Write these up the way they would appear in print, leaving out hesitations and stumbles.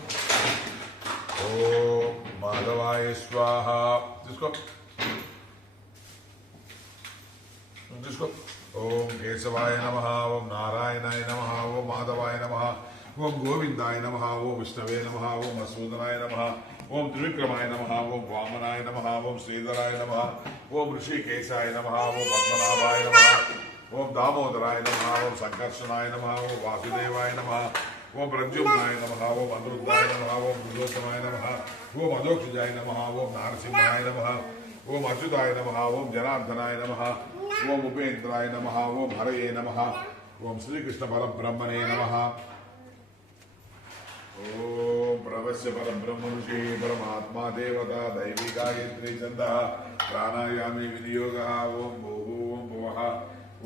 తీసుకో. ఓం మాధవాయ స్వాహ. తీసుకో తీసుకో. ఓం కేశవాయ నమ, ఓం నారాయణాయ నమ, ఓం మాధవాయ నమ, ఓం గోవిందాయ నమ, ఓం విష్ణవే నమ, ఓం మసూదనాయ నమ, ఓం త్రివిక్రమాయ నమ, ఓం వామనాయ నమ, ఓం శ్రీధరాయ నమ, ఓం ఋషికేశాయ నమ, ఓం పద్మనాభాయ నమ, ఓం దామోదరాయ నమ, ఓం సంకర్షణాయ నమ, ఓం వాసుదేవాయ నమ, ఓం ప్రద్యుమ్నాయ నమ, ఓం అనిరుద్ధాయ నమ, ఓం దుర్యోత్తమాయ నమ, ఓం అధోక్షజాయ నమ, ఓం నారసింహాయ నమ, ఓం అచ్యుతాయ నమ, ఓం జనార్దనాయ నమ, ఓం ఉపేంద్రాయ నమ, ఓం హరయే నమ, ఓం శ్రీకృష్ణ పరబ్రహ్మణే నమ. ఓం ప్రవశ్య పరబ్రహ్మ ఋషి పరమాత్మా దేవత దైవీ గాయత్రీ ఛంద ప్రాణాయామే వినియోగ. ఓం భూః ఓం భువః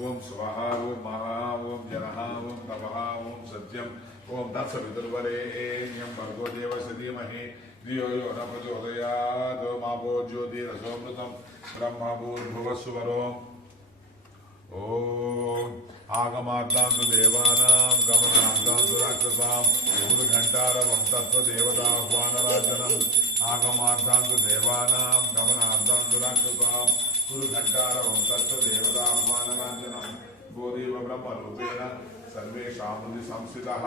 ఓం స్వః ఓం మహా ఓం జనః ఓం తపః ఓం సత్యం ఓం తత్సవితుర్వరేణ్యం భర్గో దేవస్య ధీమహి ధియో యో న ప్రచోదయాత్. మాపో జ్యోతిరసోమృతం బ్రహ్మ భూర్భువస్సువరోం. ఓం ఆగమార్థాంతు దేవానాం గమనార్థాంతు రాక్షసాం గురుఘంటారవం తత్వదేవతాహ్వానరాజనం. ఆగమార్థాంతు దేవానాం గమనార్థాంతు రాక్షసాం గురుఘంటారవం తత్వదేవతాహ్వానరాజనం. గోదేవ బ్రహ్మరూపేణ సర్వేషాం హృది సంస్థితః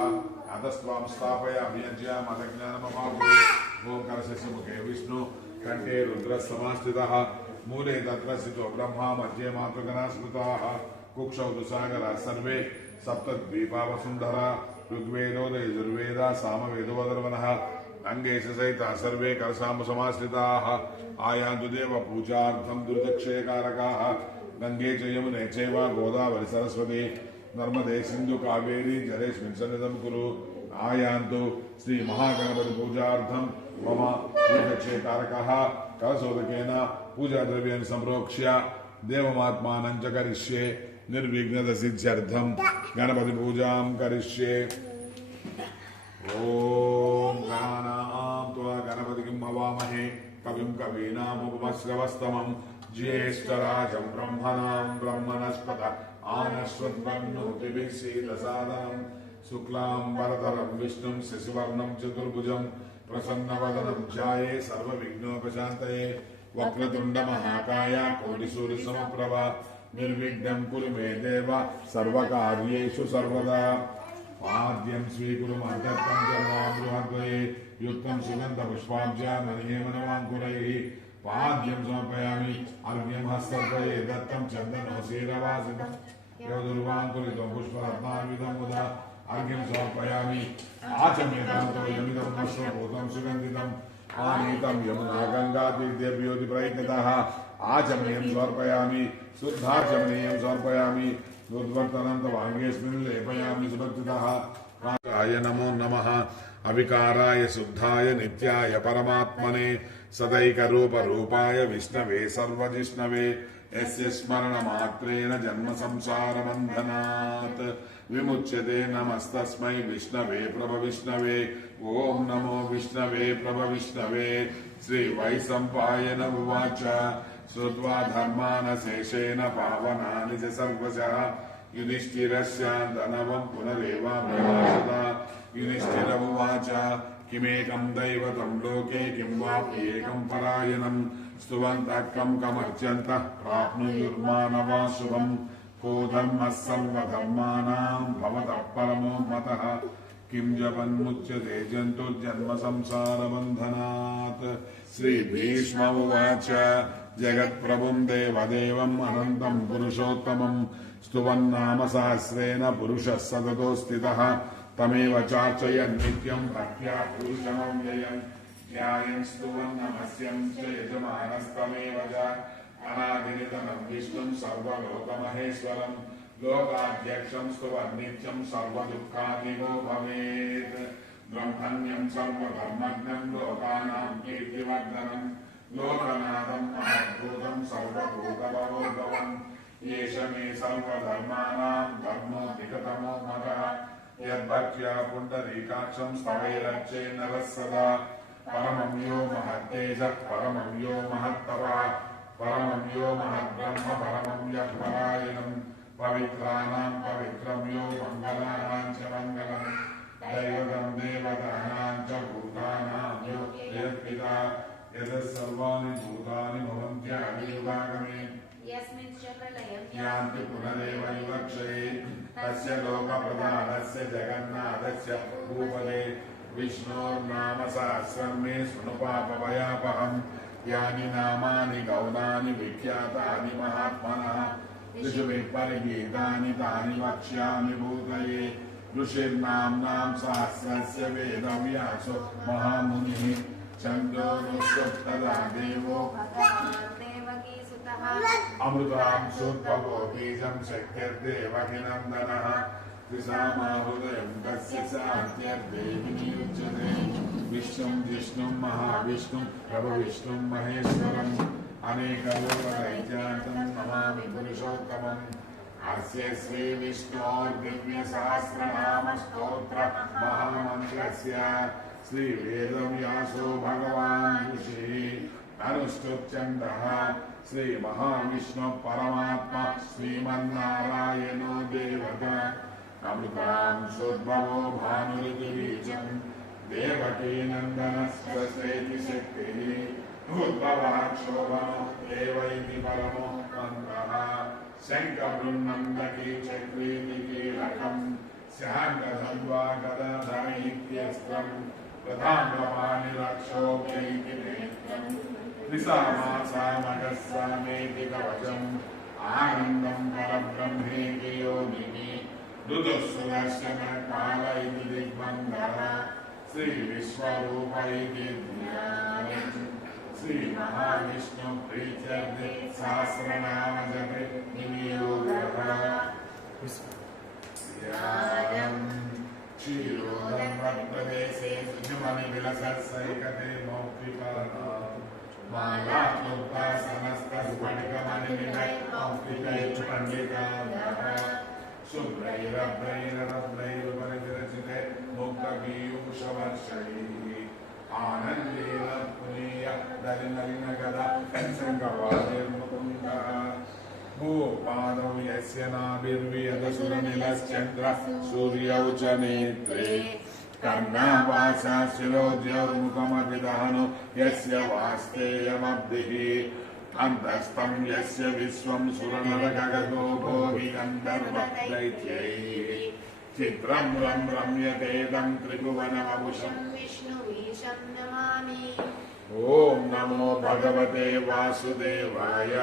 అధస్త్వాం స్థాపయామి అజ్ఞానమమావృ. ఓం కరశశిముఖే విష్ణు కంఠే రుద్రः సమాస్థితः మూలే తత్ర స్థితో బ్రహ్మ మధ్యే మాతృగణా స్మృతాః. కుక్షౌ దుసాగరా సర్వే సప్తద్వీపా వసుంధరా ఋగ్వేదో యజుర్వేద సామవేదోదర్వణః. అంగేష సహితా సర్వే కలశాంబు సమాశ్రితాః. ఆయాంతు దేవ పూజార్థం దుర్దక్షయకారకాః. గంగే చ యమునే చైవ గోదావరి సరస్వతి నర్మదే సింధు కావేరీ జలేస్మిన్ సన్నిధం కురు. ఆయాంతు శ్రీ మహాగణపతి పూజార్థం మమ దుర్దక్షయకారకः. కలశోదకేన పూజాద్రవ్యాన్ని సంప్రోక్ష్య దేవమాత్మానం చ కరిష్యే. నిర్విఘ్నత సిద్ధ్యర్థం గణపతి పూజాం కరిష్యే. ఓం గణానాం త్వా గణపతిం హవామహే కవిం కవీనాముపమశ్రవస్తమం జ్యేష్ఠరాజం బ్రహ్మణాం బ్రహ్మణస్పత ఆనశ్వన్వన్నోతిభిः సీదసాదనం. శుక్లాంబరధరం విష్ణుం శశివర్ణం చతుర్భుజం ప్రసన్నవదనం ధ్యాయే సర్వవిఘ్నోపశాంతయే. వక్రతుండ మహాకాయ కోటిసూర్య సమప్రభ నిర్విఘ్నం కురు మే దేవ సర్వకార్యేషు సర్వదా. పాద్యం స్వీకురు మర్దత్తం జన్మాబృహద్వయే యుక్తం సుగంధ పుష్పాబ్జామణిహేమనవాంకురైః. పాద్యం సమర్పయామి అర్ఘ్యం హస్తద్వయే దత్తం చందనోశీరవాసితం యోదుర్వాంకురితం పుష్పరత్నాన్వితం ముదా. అర్ఘ్యం సమర్పయామి ఆచమ్యతాంతో యమిదం అశ్వభూతం సుగంధితం ఆనీతం యమునా గంగా తీర్థేభ్యోతి ప్రయత్నతః. ఆచమనీయం సమర్పయామి శుద్ధాచమనీయం సమర్పయామి దుర్వర్తనం తవాంగేస్మిన్ లేపయామి సుభక్తితః. రాయ నమో నమః అవికారాయ శుద్ధాయ నిత్యాయ పరమాత్మనే సదైకరూపరూపాయ విష్ణవే సర్వజిష్ణవే. యస్య స్మరణమాత్రేణ జన్మ సంసారబంధనాత్ విముచ్యతే. నమస్తస్మై విష్ణవే ప్రభ విష్ణవే. ఓం నమో విష్ణవే ప్రభ విష్ణవే. శ్రీ వైశంపాయన ఉవాచ శ్రుత్వా ధర్మానశేషేణ పావనాని చ సర్వశః. యుధిష్ఠిరస్యాంతనవం పునరేవాభిలాషత. యుధిష్ఠిర ఉవాచ కిమేకం దైవతం లోకే కిం వాప్యేకం పరాయణం. స్తువంతః కం కమర్చ్యంతః ప్రాప్నుయుర్మానవా శుభం. కో ధర్మః సర్వధర్మాణాం భవతః పరమో మతః. కిం జపన్ముచ్యతే జంతుర్జన్మ సంసారబంధనాత్. శ్రీ భీష్మ ఉవాచ జగత్ప్రభుం దేవదేవం అనంతం పురుషోత్తమం. స్తువన్నామ సహస్రేణ పురుషः సతతో స్థితः. తమేవ చార్చయన్ నిత్యం భక్త్యా పురుషమవ్యయం. ధ్యాయన్ స్తువన్ నమస్యం చ యజమానస్తమేవ చ. అనాదినిధనం విష్ణుం సర్వలోకమహేశ్వరం. లోకాధ్యక్షం స్తువన్ నిత్యం సర్వదుఃఖాదిగో భవేత్. బ్రహ్మణ్యం సర్వధర్మజ్ఞం లోకానాం కీర్తివర్ధనం. లోకనాథం మహద్భూతం సర్వభూతభవోద్భవం. ఏష మే సర్వధర్మాణాం ధర్మోధికతమో మతః. యద్భక్త్యా పుండరీకాక్షం స్తవైరర్చే నరः సదా. పరమం యో మహత్తేజః పరమం యో మహత్తపః పరమం యో మహద్బ్రహ్మ పరమం యః పరాయణం. పవిత్రాణాం పవిత్రం యో మంగళానాం చ మంగళం. దైవతం దేవతానాం చ यतः सर्वाणि भूतानि भवन्त्यादियुगागमे यस्मिन् च प्रलयं यान्ति पुनरेव युगक्षये तस्य लोकप्रधानस्य जगन्नाथस्य भूपदे विष्णोर्नाम सहस्रं मे शृणु पापभयापहम् यानि नामानि गौणानि विख्यातानि महात्मनः ऋषिभिः परिगीतानि तानि वक्ष्यामि भूतये ऋषिर्नाम्नां सहस्रस्य वेदव्यासो महामुनिः छन्दोनुष्टुप्तदा देवो भगवान् देवकीसुतः अमृतांशोद्भवो बीजं शक्तिर्देवकी नन्दनः त्रिसामाहृदयं तस्य सान्त्यर्देवि नियुज्यते विष्णुं जिष्णुं महाविष्णुं प्रभविष्णुं महेश्वरम् अनेकरूपदैत्यान्तं नमामि पुरुषोत्तमम् अस्य श्रीविष्णोर्दिव्यसहस्रनामस्तोत्र महामन्त्रस्य श्रीवेदव्यासो भगवान् ऋषिः अनुष्टुप्छन्दः श्रीमहाविष्णुः परमात्मा श्रीमन्नारायणो देवता अमृतांशोद्भवो भानुऋतुबीजम् देवकी नन्दनस्येति शक्तिः उद्भवः क्षोभनो देव इति परमो मन्त्रः शङ्खबृन्नन्दकी चक्रीति कीलकम् स्याङ्गधन्वा गदाधरैत्यस्त्रम् प्रधानपाणिरक्षोभ्यैति नेत्रम् त्रिसामासामगस्सामेति कवचम् आनन्दं परब्रह्मेति योनिः ऋतुः सुदर्शनकाल इति दिग्बन्धः श्रीविश्वरूप इति ज्ञानम् श्रीमहाविष्णु प्रीत्यर्थे सहस्रनाम जपे विनियोगः क्षीरोदम्बप्रदेशे सुषुमनिविलसत्सैकते मौक्तिकानाम् मालात्मुक्तासनस्तस्फटिकमणिनिलय मौक्तिकैः पण्डिताः शुभ्रैरभ्रैररभ्रैरुपरिविरचिते मुक्तपीयूषवर्षैः आनन्देन पुनीय दलिनलिनगदा शङ्खवादिर्मुकुन्दः भूपादौ यस्य नाभिर्वियदसुरनिलश्चन्द्रः सूर्यौ च नेत्रे कर्णावासा शिरोद्योर्मुखमभिदहनो यस्य वास्तेयमब्धिः अन्तस्तं यस्य विश्वं सुरनरगगतो भोगि गन्धर्वदैत्यैः चित्रं रम्यतेदं त्रिभुवनमभूषम् विष्णुवीशं नमामि ॐ नमो भगवते वासुदेवाय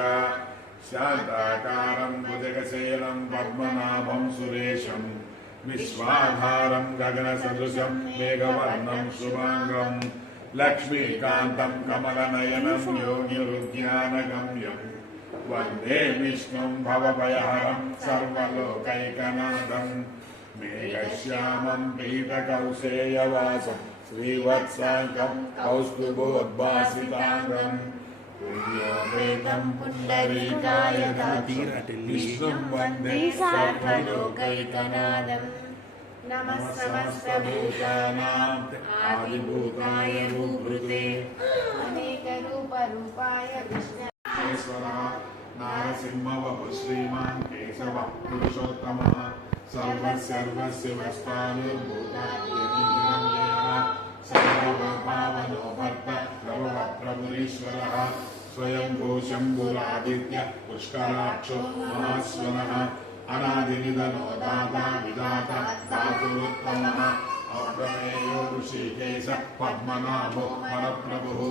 शान्ताकारं भुजगशैलं पद्मनाभं सुरेशं विश्वाधारं गगनसदृशं मेघवर्णं शुभाङ्गं लक्ष्मीकान्तं कमलनयनं योगिरुद्यानगम्यं वन्दे विष्णुं भवभयहरं सर्वलोकैकनाथं मेघश्यामं पीतकौशेयवासं श्रीवत्साङ्गं कौस्तुभोद्भासिताङ्गम् वेदं पुण्डरीकाय विष्णुं वन्दे सर्वलोकैकनाथम् नमः समस्तभूतानाम् आदिभूताय भूभृते अनेकरूपरूपाय विष्णुः नारसिंहवपु श्रीमान् केशवः पुरुषोत्तमः सर्वस्य वस्तानुर्भूताद्यनिग्रह्यः सर्वभावनो भर्ता प्रभुरीश्वरः स्वयंभू शम्भुरादित्य पुष्कराक्षो महास्वनः अनादिनिधनो दाता विधाता धातुरुत्तमः अप्रमेयो ऋषिकेश पद्मनाभो परप्रभुः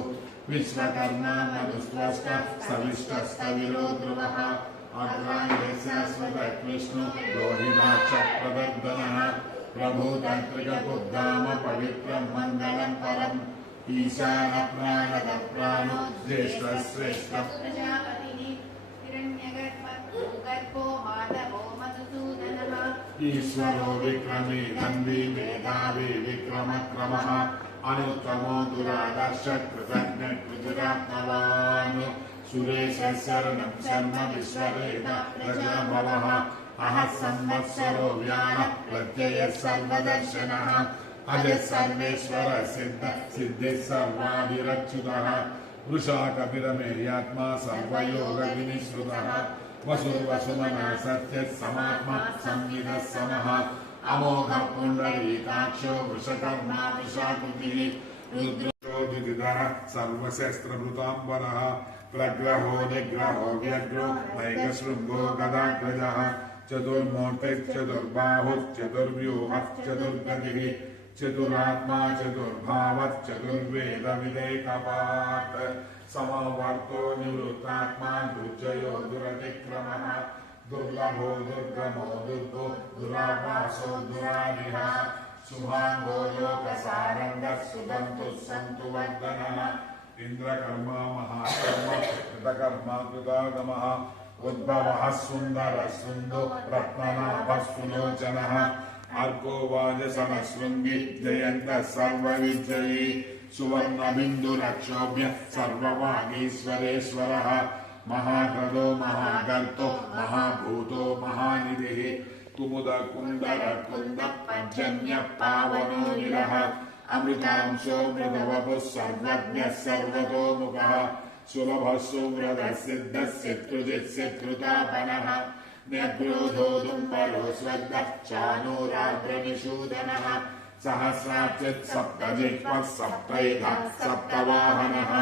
विश्वकर्मा मनुस्त्वष्ट सविष्टस्तविरो ध्रुवः अग्राङ्गस्यास्वतः विष्णु रोहिणाक्षप्रदर्दनः प्रभुतान्त्रिकबुद्धाम पवित्रं मङ्गलं परम् ईशानः प्राणदः प्राणो ज्येष्ठश्रेष्ठः प्रजापतिः हिरण्यगर्भो माधवो मधुसूदनः ईश्वरो विक्रमी नन्दी मेधावी विक्रमक्रमः अनुत्तमो दुरादर्श कृतज्ञ कृतिरात्मवान् सुरेशः शरणं शर्म विश्ववेद प्रजाभवः अहः संवत्सरो व्यानः प्रत्ययः सर्वदर्शनः अजः सर्वेश्वर सिद्धिः सर्वाभिरच्युतः वृषा कपिरमेयात्मा सर्वयोगविनिश्रुतः वसुर्वसुमनः सत्यः समात्मा संविदः समः अमोघः पुण्डरीकाक्षो वृषकर्मा वृषाकृतिः रुद्रो द्वितिधर सर्वशस्त्रभृताम्बरः प्रग्रहो निग्रहो व्यग्रो नैकशृङ्गो गदाग्रजः चतुर्मूर्तिश्चतुर्बाहुश्चतुर्व्यूहश्चतुर्गतिः चतुरात्मा चतुर्भावश्चतुर्वेदविदेकपात् समवर्तो निवृत्तात्मा दुर्जयो दुरतिक्रमः दुर्लभो दुर्गमो दुर्गो दुरावासो दुरारिः शुभाङ्गो लोकसारङ्गः सुगन्तुः सन्तु वर्धनः इन्द्रकर्मा महाकर्म कृतकर्मा कृतागमः उद्भवः सुन्दरः सुन्दो रत्ननाभः सुलोचनः अर्को वाजसनशृङ्गी जयन्तः सर्वविजयी सुवर्णबिन्दुरक्षोभ्य सर्ववागीश्वरेश्वरः महाग्रदो महागर्तो महाभूतो महानिधिः कुमुद कुन्दर कुन्द पर्जन्य पावनो निरः अमृतांशो मृदवपुः सर्वज्ञः सर्वतोमुखः सुलभः सुव्रतः सिद्धः शत्रुजित् शत्रुतापनः निर्ग्रोधो दुम्बरो स्वर्गः चाणूराग्रनिषूदनः सहस्राब्जित् सप्तजिह्वः सप्तैधः सप्तवाहनः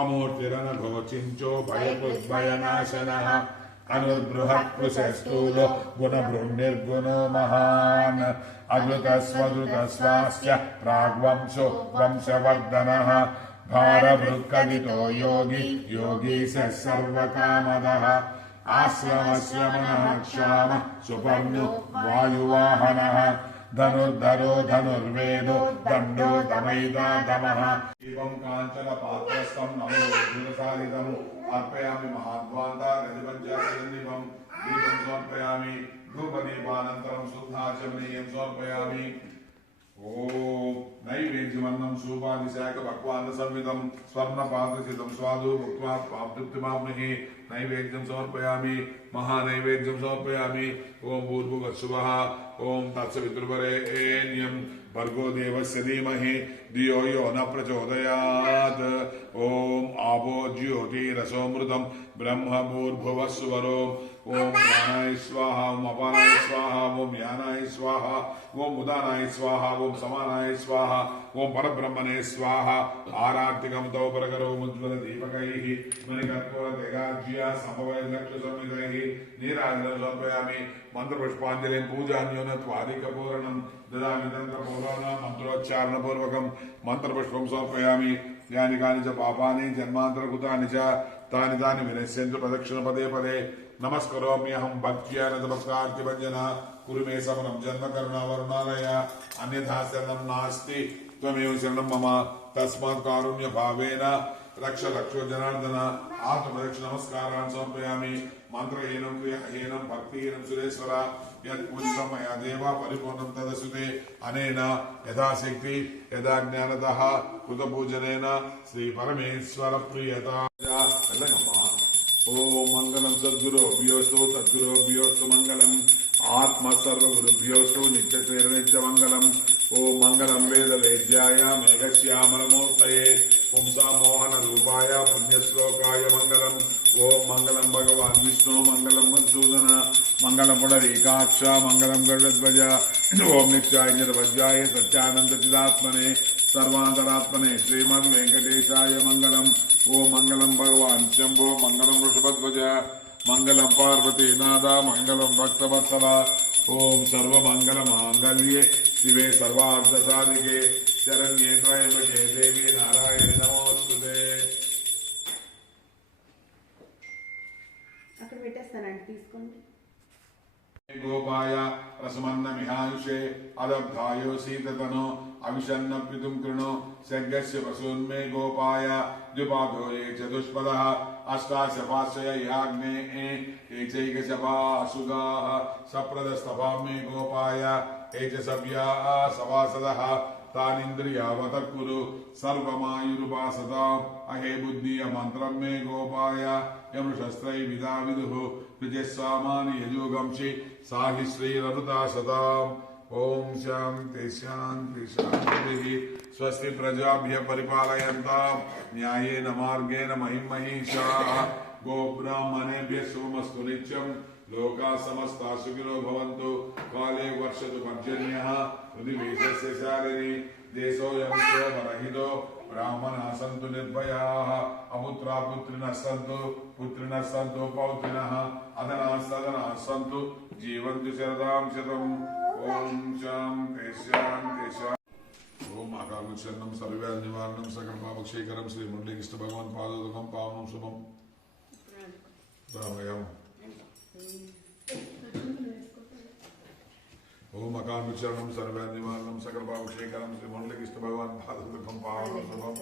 अमूर्तिरनघो चिञ्चो भयकृद्भयनाशनः अनुर्बृहत् कृशस्थूलो गुणभृन्निर्गुणो महान् अगृतस्वदृतस्वास्य प्राग्वंशो वंशवर्धनः भारभृत्कलितो योगी योगी स सर्वकामदः आश्रमश्रमणः क्षाम सुपर्णो वायुवाहनः धनुर्धरो धनुर्वेदो दण्डो दमैदादमः एवं काञ्चनपात्रस्थं नमो गुणसारितम् अर्पयामि महाध्वान्ता रजपञ्चाशदन्निभं दीपं समर्पयामि धूपदीपानन्तरं शुद्धाचमनीयं समर्पयामि ओम नैवेद्यमन्नं सूपादिशाकपक्वान्नसंवितं स्वर्णपात्रचितं स्वादु भुक्त्वा पापतृप्तिमाप्नुहि नैवेद्यं समर्पयामि महानैवेद्यं समर्पयामि ओम भूर्भुवस्सुवः ओम तत्सवितुर्वरेण्यं भर्गो देवस्य धीमहि धियो यो न प्रचोदयात् ओम आपो ज्योतिरसोमृतं ब्रह्म भूर्भुवस्सुवरो ओम प्राणाय स्वाहा ओम अपानाय स्वाहा ओम यानाय स्वाहा ओम उदानाय स्वाहा ओम समानाय स्वाहा ओम परब्रह्मणे स्वाहा आरार्तिकं तौ परकरो मुज्ज्वल दीपकैः मणिकर्पूर तेगाज्या समवय लक्ष्य संविदैः नीराजनं समर्पयामि मंत्रपुष्पाञ्जलिं पूजान्योनत्वादिकपूरणं ददामि तन्त्रपूर्वकं मंत्रोच्चारणपूर्वकं मंत्रपुष्पं समर्पयामि यानि कानि च पापानि जन्मान्तरकृतानि च तानि तानि विनश्यन्तु प्रदक्षिणपदे पदे नमस्करोम्यहं भक्त्या न नमस्कार्तिभञ्जना कुरु मे समनं जन्म करुणावरुणालय अन्यथा शरणं नास्ति त्वमेव शरणं मम तस्मात् कारुण्यभावेन रक्ष रक्षो जनार्दन आत्मरक्ष नमस्कारान् समर्पयामि मंत्रहीनं क्रियाहीनं भक्तिहीनं सुरेश्वर यत्पूजितं मया देव परिपूर्णं तदस्तुते अनेन यथाशक्ति यदा ज्ञानतः कृतपूजनेन श्री परमेश्वर प्रियता ओम मंगलम सद्गुरुभ्योस्तु मंगलम आत्म सर्वगुरुभ्योस्तु नित्यश्रेर्नित्य मंगलम ओम मंगलम वेद वेद्याय मेघश्यामलमूर्तये पुंसा मोहन रूपाय पुण्यश्लोकाय मंगलम ओम मंगलम भगवान विष्णु मंगलम मधुसूदन मंगलम पुंडरीकाक्ष मंगलम गरुडध्वज ओम नित्याय निर्वज्याय सत्यानंद चिदात्मने सर्वांतरात्मने श्रीमद् वेंकटेशाय मंगलम ओम मंगलम भगवान शंभो मंगलम वृषभध्वज मंगलम पार्वती नादा मंगलम भक्तवत्सला ओम सर्वमंगल मांगल्ये शिवे सर्वार्थ साधिके शरण्ये त्र्यंबके देवी नारायणी नमोस्तुते అక్కడ పెట్టేస్తానండి తీసుకోండి गोपाय रसमन्न मिहायुषे अदब्धायो शीततनो अविशन्न पितुं कृणो सर्गस्य वसून्मे गोपाय द्विपादो ये चतुष्पदः अष्टाशपाशय याग्ने एकैकशपासुगाः सप्रदस्तभाम्ये गोपाय एचसव्या सभासदः तानिन्द्रियावतर्कुरु सर्वमायुरुपासताम् अहे बुद्धिय मंत्रं मे गोपाय यमशस्त्रै विदा विदुः विजयसामानि यजुगंसि साहि श्रीरनुता सताम् ओम शांति शांति शांति स्वस्ति प्रजाभ्य परिपालयन्ताम् न्यायेन मार्गेण महिं महिषाः गोब्राह्मणेभ्यः शुभमस्तु नित्यम् लोका समस्ता सुखिनो भवन्तु काले वर्षतु पर्जन्यः पृथिवी सस्यशालिनी देशोऽयं शोभरहितो ब्राह्मणाः सन्तु निर्भयाः अपुत्रा पुत्रिणः सन्तु पौत्रिणः अधनाः सधनाः सन्तु जीवन्तु शरदां शतम् ओम शांति शांति शांति ओम आकाशन्नं सर्वनिवारणं सकलपापक्षेकरं श्री मुरलीकृष्ण भगवान पादोदकं पावनं शुभं रामयम् ओम आकाशन्नं सर्वनिवारणं सकलपापक्षेकरं श्री मुरलीकृष्ण भगवान पादोदकं पावनं शुभं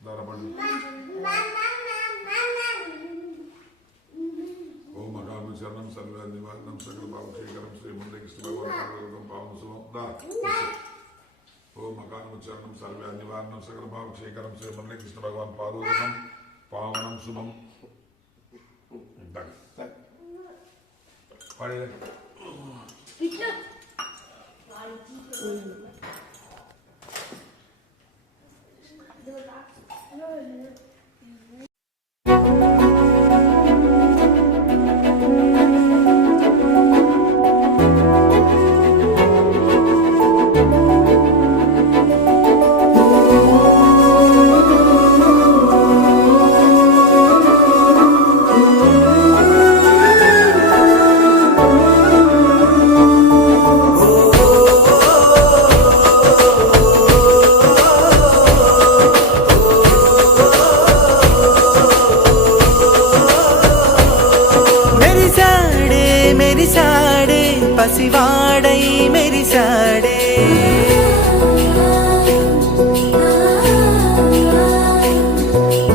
दारपण ओम अकामचरणं सर्वनिवारणं सकलपापक्षेकरं श्री मुरलीकृष्ण भगवान पादोदकं पावनं शुभं ओम अकामचरणं सर्वनिवारणं सकलपापक्षेकरं श्री मुरलीकृष्ण भगवान पादोदकं पावनं शुभं పసివాడై మెరిసాడే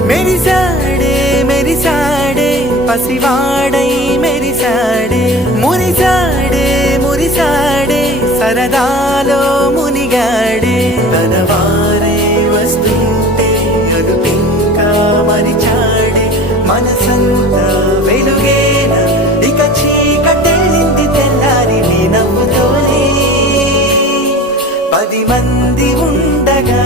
మెరిసాడే మెరిసాడే పసివాడై మెరిసాడే మురిసాడే మురిసాడే సరదాలో మునిగాడే తనవారే వస్తుంటే అదుపింకా మరిచాడే మనసంతా వెలుగేన ఇక చీకటెళ్ళింది తెల్లారి నీ నవ్వుతోనే 10 మంది ఉండగా